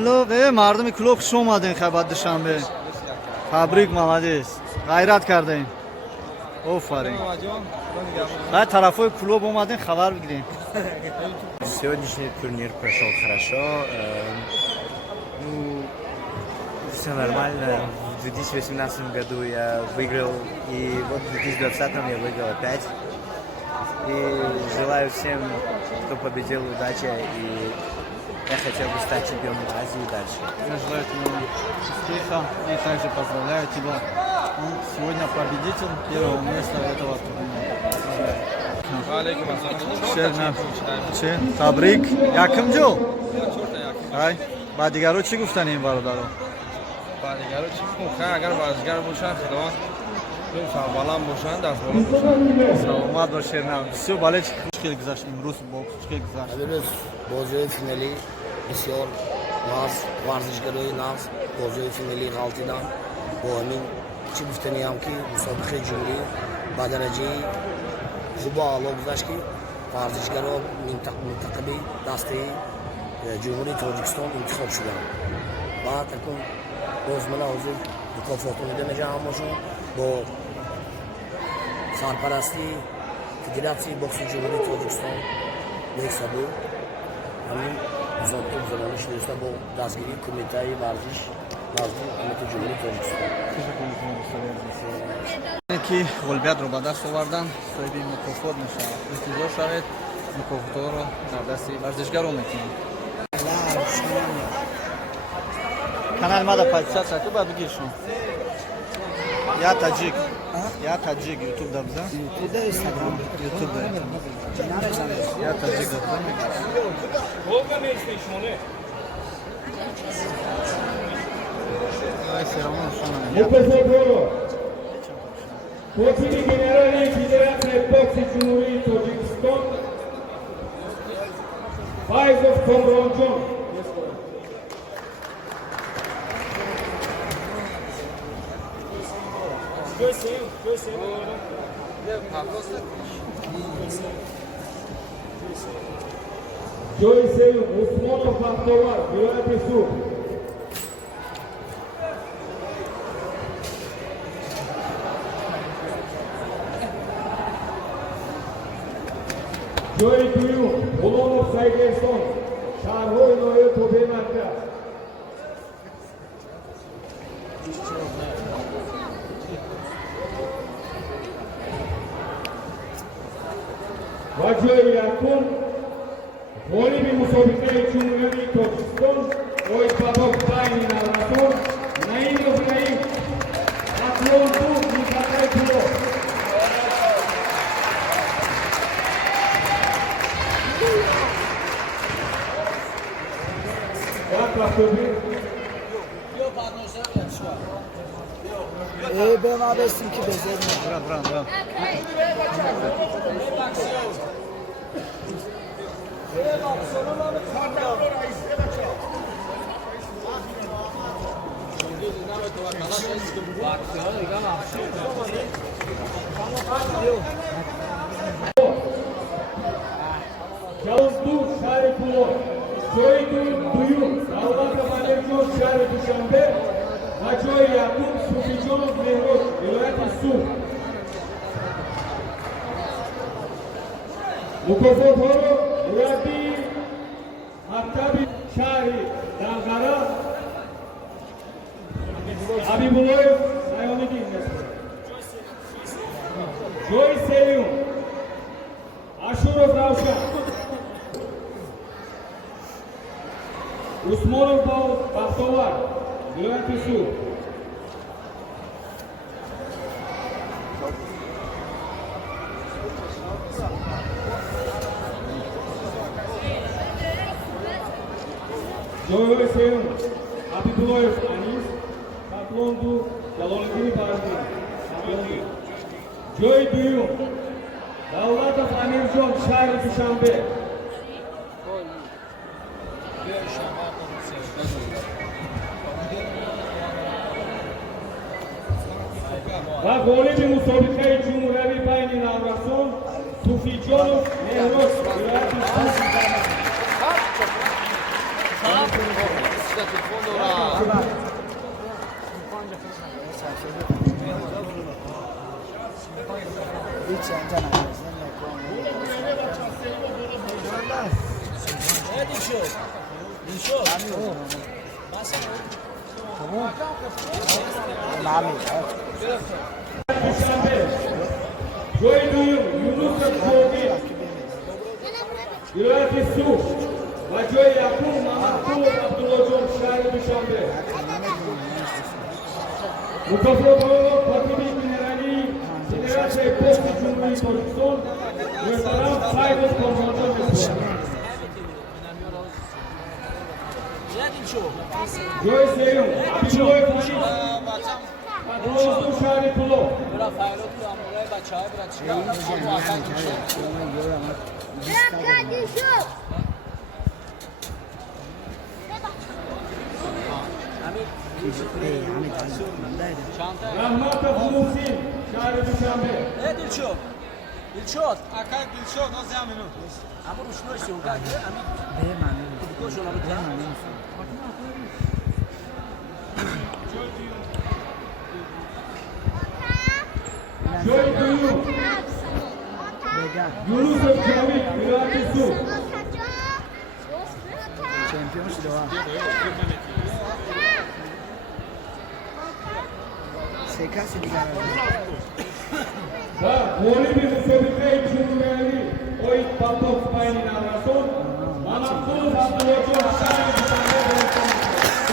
ملو مردم کلوب خوش اومدین خبر دوشنبه. تبریک молодец. غیرت کردین. آفرین. بعد طرفای клуб اومدین خبر بگیرین. Сегодняшний турнир прошел хорошо. Ну, все нормально. В 2018 году я выиграл, и вот в 2020 я выиграл опять. И желаю всем, кто победил, удачи. И я хотел бы стать чемпионом Азии дальше. Я желаю тебе успеха и также поздравляю тебя. Он сегодня победитель первого места этого турнира. Табрик. Яким жо? Ай, ба дигаро чӣ гуфтани ин бародаро? Ба дигаро чӣ гуфтан? Агар варзишгар бошанд, хидмат баланд бошанд, дастболанд бошанд. Саломат бош Шернам. Всё, бале чӣ хел гузашт имрӯз бокс чӣ хел гузашт? Имрӯз бозиҳои финалӣ бисёр наз, варзишгарои наз, бозиҳои финалӣ ғалтидан. Бо ҳамин чӣ гуфтаниям ки мусобиқаи ҷумҳурӣ ба дараҷаи зубо аъло гузашт ки варзишгаро минтақаби дастаи ҷумҳурии Тоҷикистон интихоб шуданд. Баъд акун боз мана ҳозир мукофоту дида меҷӯям бошам бо сарпарасти Федератсияи бокси ҷумҳурии Тоҷикистон меҳсабу ҳамин низомтун замони шидоста бо дастгирии кумитаи варзиш назди ҳукумати ҷумҳурии Тоҷикистон. ки ғолибиятро ба даст овардан соҳиби мукофот мешавад. илтиҷо шавед мукофотҳоро дар дасти варзишгаро метиҳем. канали мада подписаться ку ба бигир шум. Я таджик. Я таджик ютуб да бизан. Ютуб да Инстаграм. Ютуб да. Я таджик да бизан. Волга мести шуне. Ай серамон шуна. Мукофотҳоро Почини генералии Федератсияи бокси ҷумҳурии Тоҷикистон Файзов Комронҷон ҷои сеюм Усмонов Бахтовар вилояти Сур ҷои дуюм Ғуломов Сайгерсон шаҳрҳои ноҳияи тобеи марказ ва ҷои якум ғолиби мусобиқаи ҷумҳурии Тоҷикистон оидбадок байни наврасон Наимов Наим Атлонту минтақаи Пуло. Ben abesim ki bezerim. Bravo. Cavuzdu şahri Pulo, Soydu Duyum, Davlata Malerjon şahri Duşanbe, Hacoy Yakup Suficonov Mehroş, viloyati Suv. Mukofotҳоро мураббии мактаби шаҳри Дағара Ҳабибуллоев Сайёмиддин мешавад. ҷои сеюм Ашуров Равшан, Усмонов Бахтовар, вилояти Сув. ҷойҳои сеюм Ҳабибуллоев Анис, Шатлонду Ҷалолиддини Барзин. ҷои дуюм Давлатов Амирҷон шаҳри Душанбе. ва ғолиби мусобиқаи ҷумҳуриявӣ байни наврасон Суфиҷонов Меҳрош, вилояти Сув. Sizda telefon dora. Hiç yancan Duşanbe. Joy Yunus Kogi. Vilayet Su. Ve Joy Yakub Mahmut Abdülhocam şehri Duşanbe. Mukafrotoro Patibik Minerali. Mineral ve Posti Cumhuriyet Tocikiston. Yurtaraf Saygız Konsolosluğu Mesut. Joy Seyum. Abdülhoy Kogi. Patron şehri Kulo. Rahmat Abdülhusin şehri Duşanbe. Dilshod, akak Dilshod, az yaminu. Amur ushnoy shunga, ami. Ko shona bud. Joy Duyum. Yunus Cavit, Vilayet Su. Şampiyon şudu ha. Sekası diğer. Va voli bir musobaqat Cumhuriyeti o'yin Paltoq Spain'in arasın. Manaqul Abdülhocam Hasan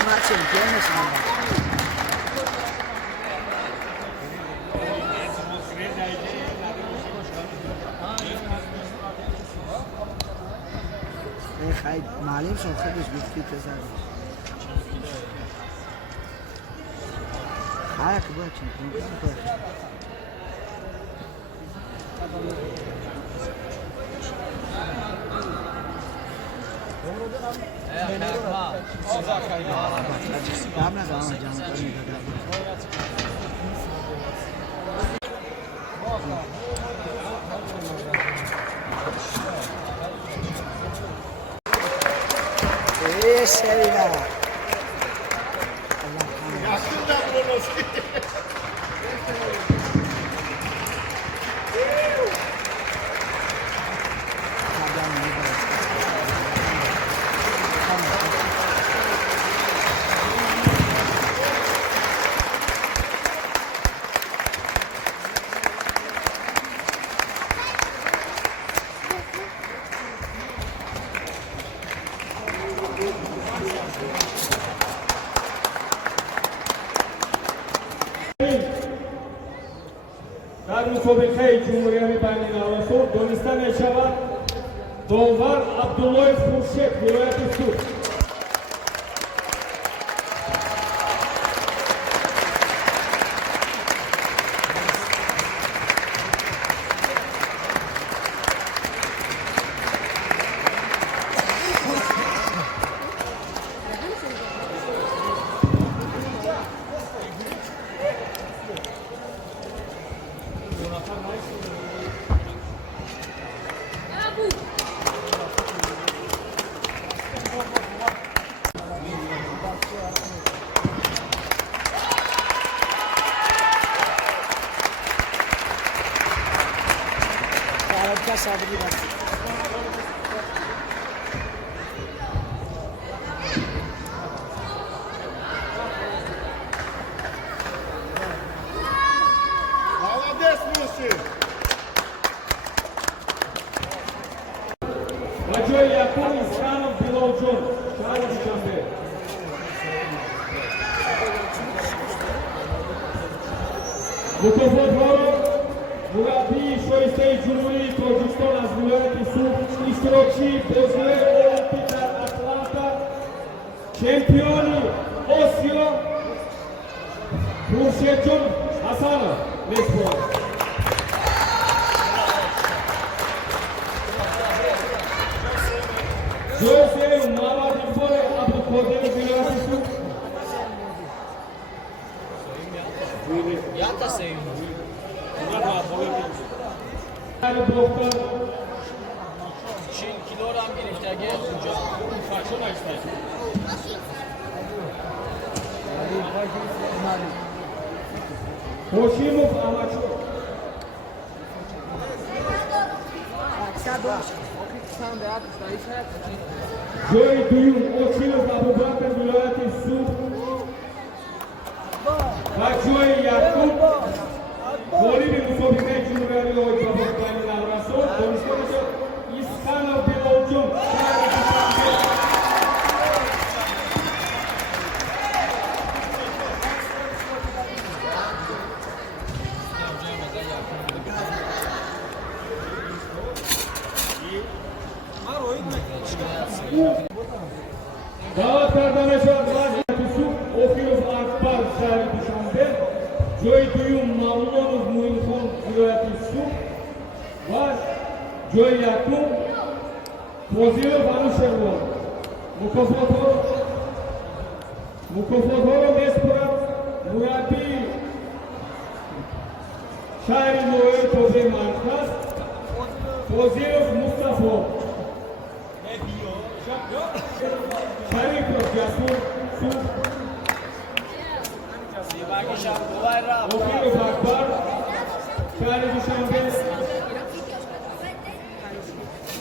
Maç şampiyon şudu. خیلی معلم شد خودش گفتی پسر حق باید چمپیون کنه قبل از آن جمع کنید sevda. در مسابقه جمهوری بین النهرین دانسته می شود داور عبدالله خورشید ولایت سو. sabri var. Major Yakub İskanov Bilolcun, Şahane Duşanbe. Mukofotları Murabbi Şoiste Cumhuriyeti Tocikiston az vilayeti Su iştirakçı Bozkır Olimpik Atlanta şampiyonu Osio Kurşetçun Hasanov Mespor. Jose Mavadi Fore Abdülkadir Bilassu. Yata sayın. Doktor Çin kilogram birlikte gel. Hoshimov Amacho. Joy Duyum Ochilov Abubakar viloyati sud va Joy Yakub g'olibi musobaqaga jumlaviy o'yinchilarning navrason Donish Iskanov Belovjon Davat kardeşler Yusuf Ofilov Akbar şehri Duşanbe Joy Duyum Mavlonov Muhimxon viloyati sud va Joy Yakub Fozilov Anushervon mukofotlar Nespurat Murabbi şehri Noel Toze Markaz Fozilov Mustafa Sharipov Jasur Sud Ofilov Akbar Shahri Dushanbe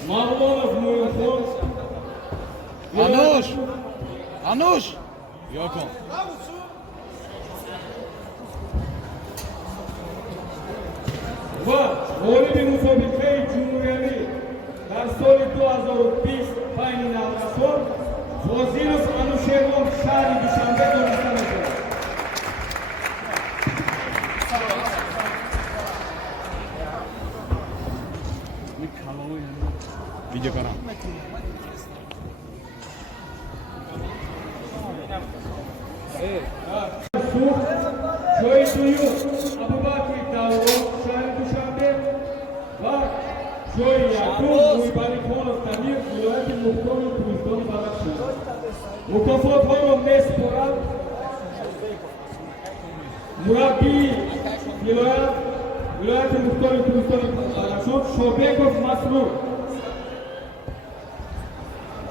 Mavlonov Muhimxon Anush Yoko va g'olibi musobaqayi jumhuriyaviy dar soli 2020 bayni navrason Fozilov Anushervon shahri Dushanbe Doniston edi. video karam Sud Joy Duyum Abubakar Davron shahri Dushanbe va Joy Yakub Muibalixonov Tamir viloyati muhtoni Turiston Badakhshan. Mukofotlar Nespurat Murabbi viloyati muhtoni Turiston Badakhshan Shobekov Masrur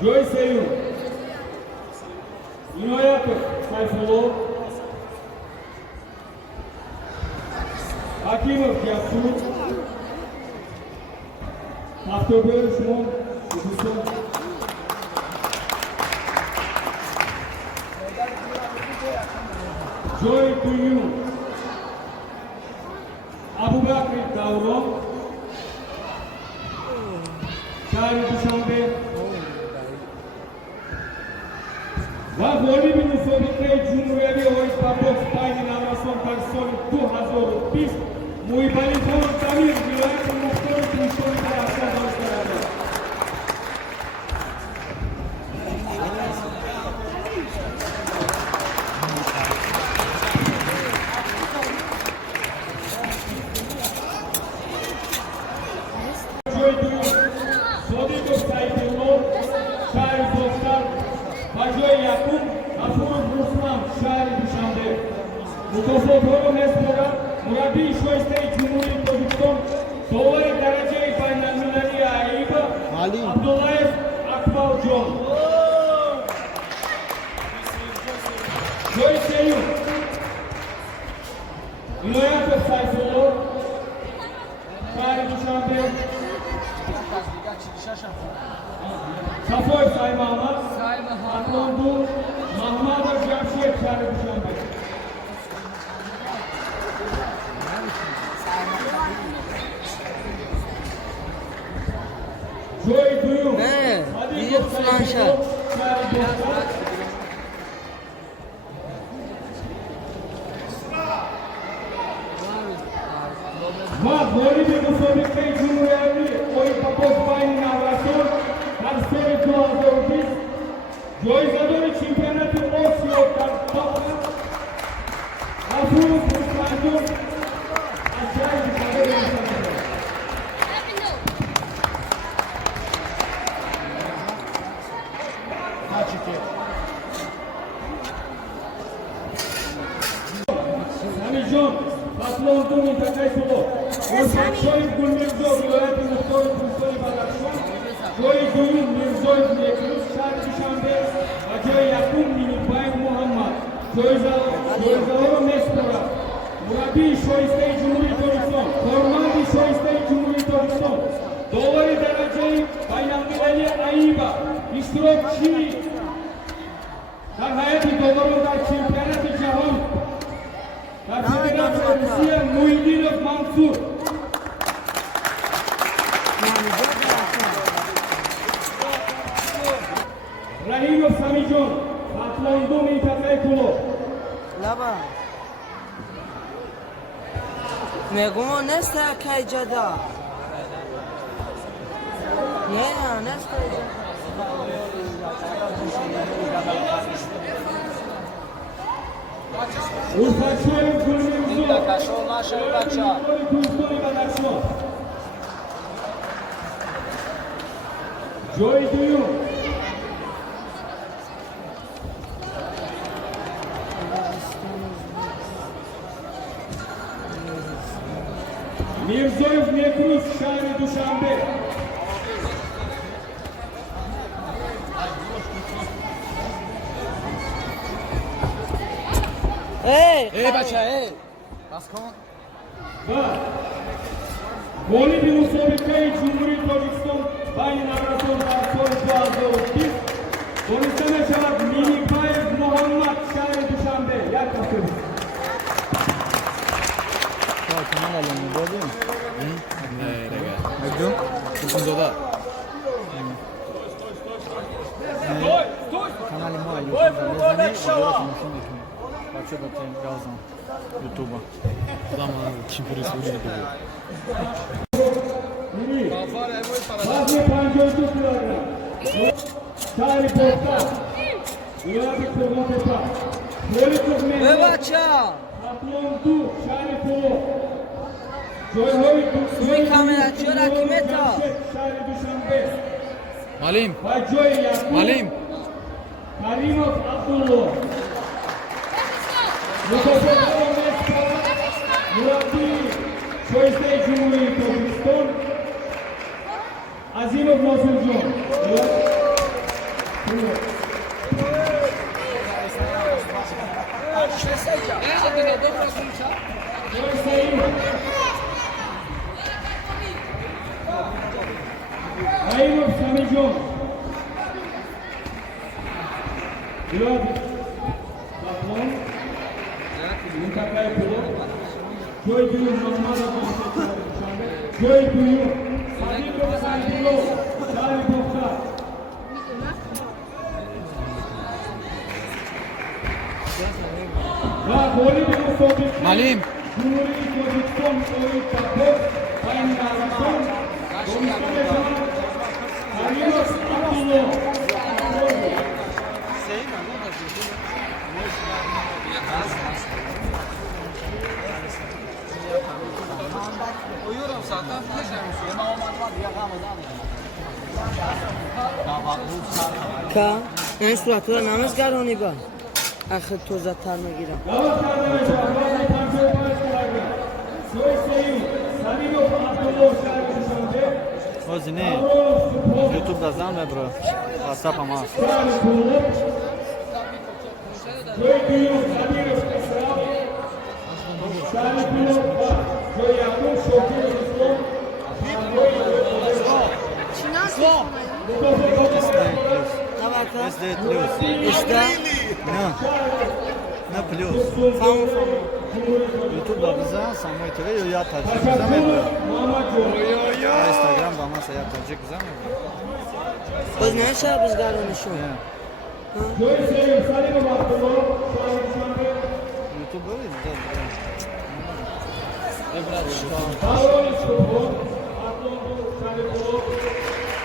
Joy Seyum Inoyatov Sayfullo Hakimov Jasur Avtober Shimon Uduston Joy Duyum Abubakar Davron shahri Dushanbe va g'olibi musobaqayi jumhuriyaviy o'yinchoq bayni navrason dar soli 2020 Muibalixonov Tamir viloyati muhtoni Turiston Badakhshan Doniston. Joy Duyum Sodiqov Sayfullo shahri Boksan va Joy Yakub G'afurov Ruslan shahri Dushanbe. Mukofotlar Nespurat Murabbi Shoistei Jumhuriy Tojikiston Dollar darajai baynalmilaliy ayba Abdullayev Akbaljon Joy Seyum Inoyatov Sayfullo shahri Dushanbe Safoyev Saymahmad Atlondu Mahmadov Jamshed shahri Dushanbe Joy Duyum Niye flanşa? va g'olibi musobaqayi jumhuriyaviy o'yinchoq bayni navrason dar soli 2020 joyzadori chempionati Osiyo G'afurov Ruslanjon ajoyib Samijon Batlondu mintaqai sudi O'zbekiston Gulmirzo viloyati muhtoni Turiston Badakhshan Joy Duyum Mirzoyev Nekruz shahri Dushanbe va Joy Yakub Minibay Muhammad Joyzador جایزه‌ها رو نصف دارد. مربی شایسته جمهوری تاجیکستان، کارمند شایسته جمهوری تاجیکستان، داور درجه بین‌المللی ایبا، اشتراکچی در هیئت داوران در چمپیونات جهان در فدراسیون روسیه محیدینوف منصور. رحیموف سمیجان، اتلان‌دو منطقه کلو. لبا میگم نست که جدا نه نست Узбачаем Гульмирзо. Пошел наша удача. Joy Duyu. Mirzoyev Nekruz, şahri Duşanbe. ای بچه ای بس کن گلی به مسابقه جمهوری تاجیکستان بین نفراتان در سال 2020 دانسته می شود مینیکاyev محمد شهر دوشنبه. یک دسته بود. Канали моя YouTube бزани бача да тем газам YouTube. Куда мы чемпионы Саудовской Аравии? Bazı 52 kilogram. Şahri Boksa. Uyarı Kurban Tepa. Goli Kurban. ببچه Atlondu şahri Polo. Joyhoy Suy kamera çora kime ta? Şahri Duşanbe. Малим, Bajoy Yakub. Малим, Karimov Abdullah. Mustafa Murabbi Şoyste Cumhuri Tacikistan. Azimov Nasırcan. Ayınov Samican. Bilal Bakman. Muntakay Polo. Joy Duyu Muhammad Abdülhamid. Joy Duyu. Sadiko Sadiko. Şahri Boksa. Ve golü bir musobikte. Малим, Cumhuri Tacikistan oyun kapı. Sayın Nazım. Dolayısıyla yaşanan Karimov Abdullah. Uyuyorum zaten. که این صورت رو نماز گرانی با اخر توزه تر میگیرم Yavaş arkadaşlar, bazı pançör başkalarına. Söz sayın, Saminov Abdullah Şahri Duşanbe. Ozini Avrolov Spor. YouTube da zanme bro. WhatsApp ama. Şahri Polo. Joy Duyu Kadirov İslam. Şahri Polo. Joy Yakub Şokir İslam. САНБОЙ.ТВ. SD plus. işte Ne? Ne plus? tamam tamam YouTube da bize САНБОЙ.ТВ ya Taджик bize mi bro? Ya Instagram da ama ya Taджик bize mi bro? باز نمیشه باز گرانیشون Ya. Joy sayın, Saminov Abdullah Şahri Duşanbe. YouTube böyle bize. Avrolov Spor. Atlondu Şahri Polo.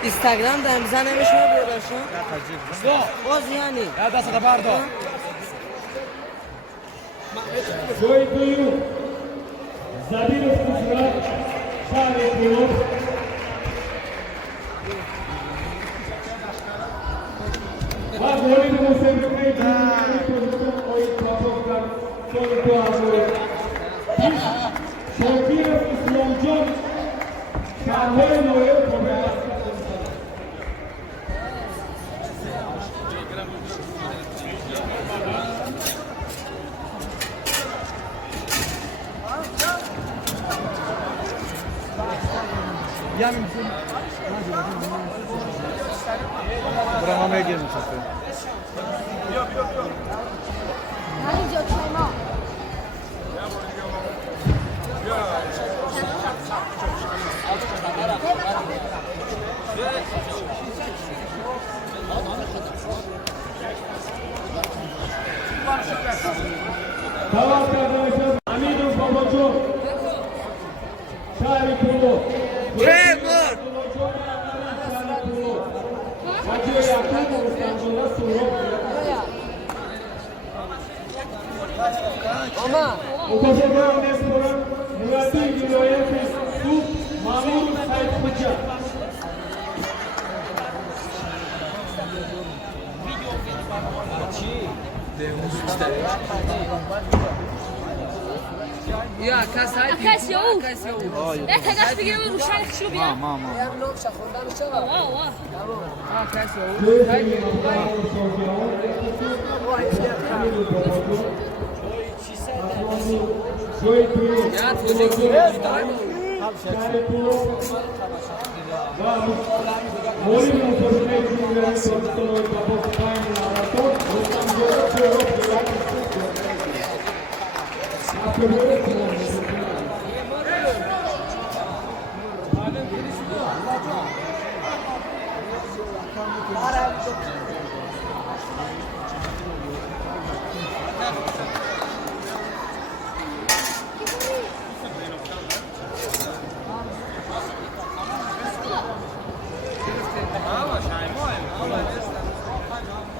اینستاگرام در امضا نمیشه بیارشون Ya Taджik bize. باز یعنی يا دست باردو. Joy Duyu. Zabirov Kuzrat. Şahri Polo. Ve golü bir musobikte Cumhuri Tacikistan oyun kapı. Sonuçta alıyor. Şokirov İslamcan. Şahri Noel Komer. Burama gelin tabii. Tamam arkadaşlar. Amidun Babacu. Şahri Kulu. Trevor! Hacı Yakup İstanbul'da Surok. Ama Otoşehir Nespor'un Murat'ı Gülo'ya Su Mahmut Said Hoca. یا کس های کسی او کسی او نه تدش بگیرم روشن خشو بیارم Mama. کسی او یا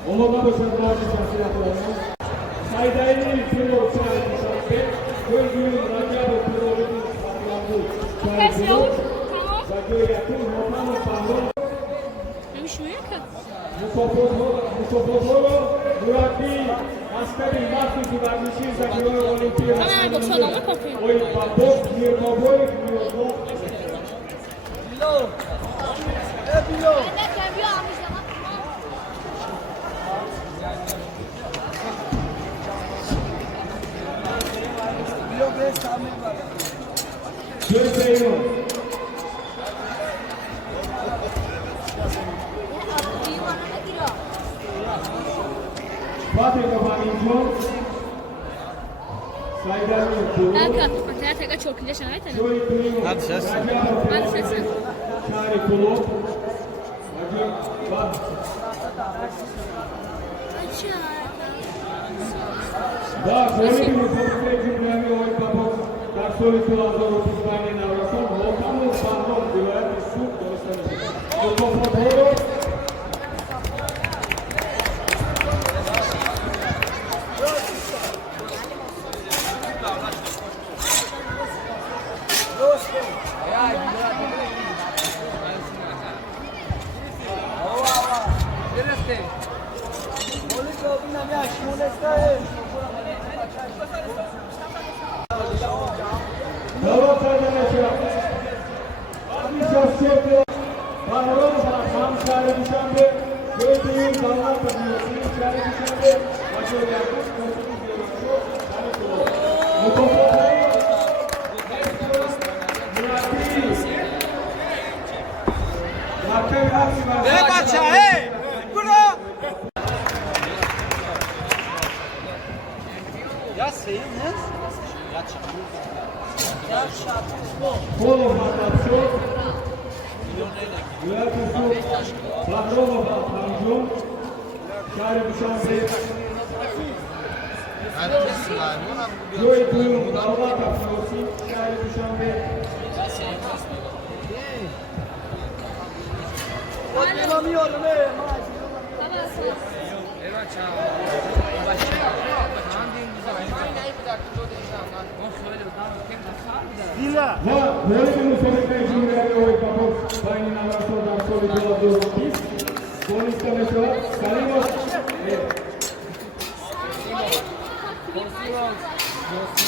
Olumlu başarılar şahsiyetlerine. Saydaylı Piro Duşanbe, Gözgün Racabı Piro'nun patlandığı کسی او Saydaylı, tamam Saydaylı Yakın, Motan'ın Pandon, نمیشویه که Musofoforo, Muratbi, Askeri, Mahsusu Vermişin, Saydaylı Olimpiya Hemen boksana mı kapıyı? Oyun Pandon, Mirkoboy, Mirkoboy. Gözleyiyor. Fatih Kapaninco, Saydaylı Kulu, Erkan, mataya tekrar çok güzel şanayet ne? Joy Primo, Hadi ses. Ben sesim. Şahri Kulu, Hacı Bak, Da, Kolik Mustafa Cumhuriyeti Oyun Kapos, Karsoli Kulazor, Otuzbani Navrason, Volkanlı Pandon, Vilayet Su, Konuştanı. Musofoforo, Davat arkadaşlar. Abi şahsiyeti Bahron Ham Şahri Duşanbe Gördüğün Davat Takımı'nın Şahri Duşanbe Hacı Yakup Konuştuğumuz Yolcu Şahri Kulu. Mutofoforo Muratbi Hakkı Hakkı Ne bacha hey! Bura! Ya senin ne? Polo Matapso Yönetici Bahronov Tanju Şahri Duşanbe Joy Duyum Davat Takımı'nın Şahri Duşanbe Anlamıyorum he. Dila. Va, volevamo solamente giungere noi Kapos, Bani Navrason, Darsoli Kulazor, Pis, Konuştanı Salimos,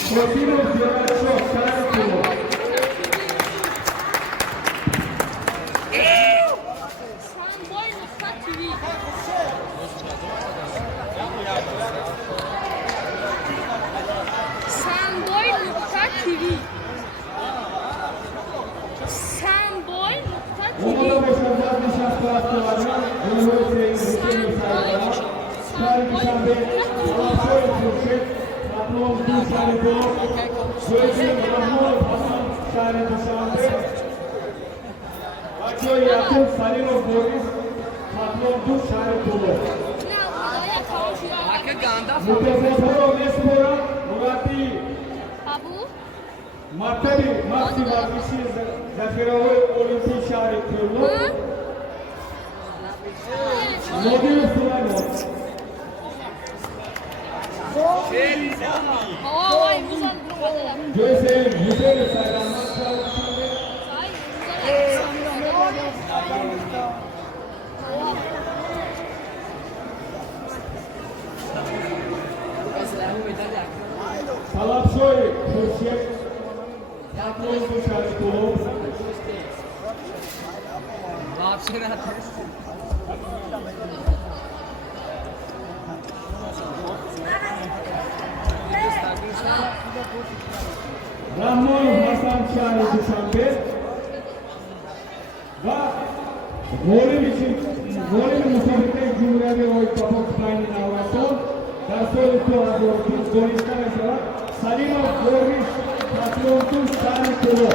Protimos Yönetici Şahri Kulu. САНБОЙ.ТВ САНБОЙ.ТВ Dushanbe, Salatsoy Turkchet, Patron Dushanbe Polo, Soyucu Mahmud Hasan şehri Dushanbe, Bachoy Yakub Salimov Boris, Patron Dushanbe Polo. Mutezefero Mespora, Murati, Babu. Martabi, Maxi Vargisi, Zafirovi Olimpik şehri Polo, Modül Sulanov. Vay güzel durmadılar. Göğsel güzel sayılanlar şehri Salatsoy Turkchet, Patron Dushanbe Polo, Rahman Hasan şehri Dushanbe ve Volim için Volim Musabık'ta Cumhuriyeti oy kapok payını avason Darsoy Tuğazor Doristan Eşara Salimov Boris Patron Dushanbe Polo.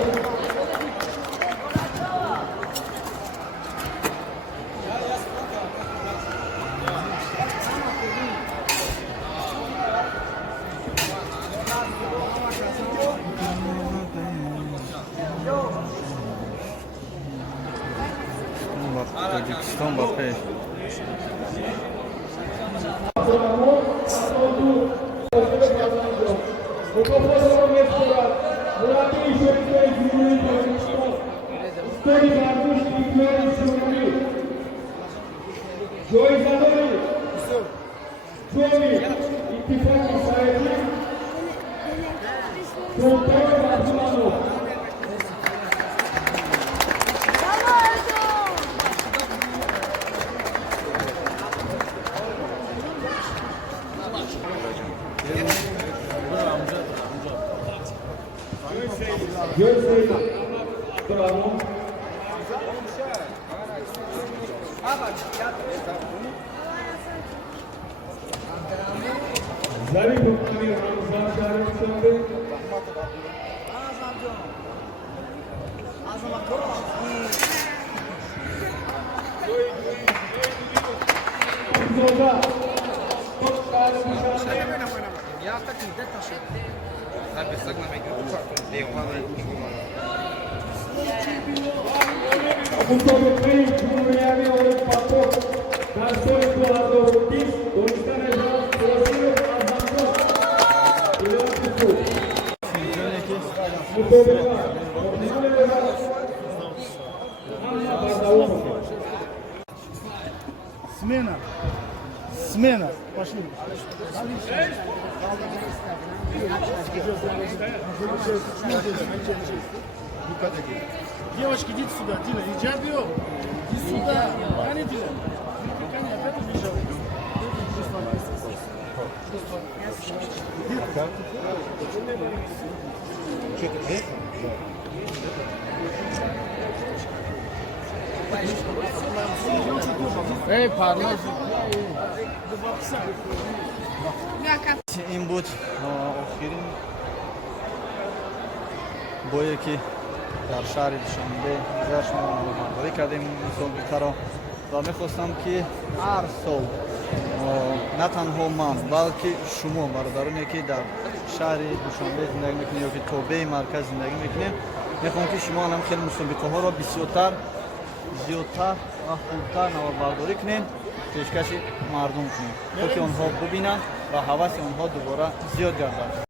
Tojikiston bakay. Göğsel Bravo. Zarif Bukmani Ramazan şehri Dushanbe. Zoda Tok şehri Dushanbe. Musabık'ın Cumhuriyeti oy kapok Darsoy Tuğazor Doristan Eşara Soyucu Azamlı İlatifu. Musabık'a Смена. Смена. Пошли. Девочки, идите сюда. Дина, иджаб ее. Иди сюда. Кани, Дина. Кани, опять убежал. Эй, парня. این بود آخرین بایی که در شهر دوشنبه گذشت ما برگزار کردیم مسابقه را و میخواستم که هر سال نه تنها من بلکه شما برادرانی که در شهر دوشنبه زندگی میکنید یا که توبه مرکز زندگی میکنید میخوام که شما هم خیلی مسابقه ها را بسیارتر زیادتر و خوبتر نوآوری کنید پیشکش مردم کنید تا که آنها ببینند و هوس آنها دوباره زیاد گردد.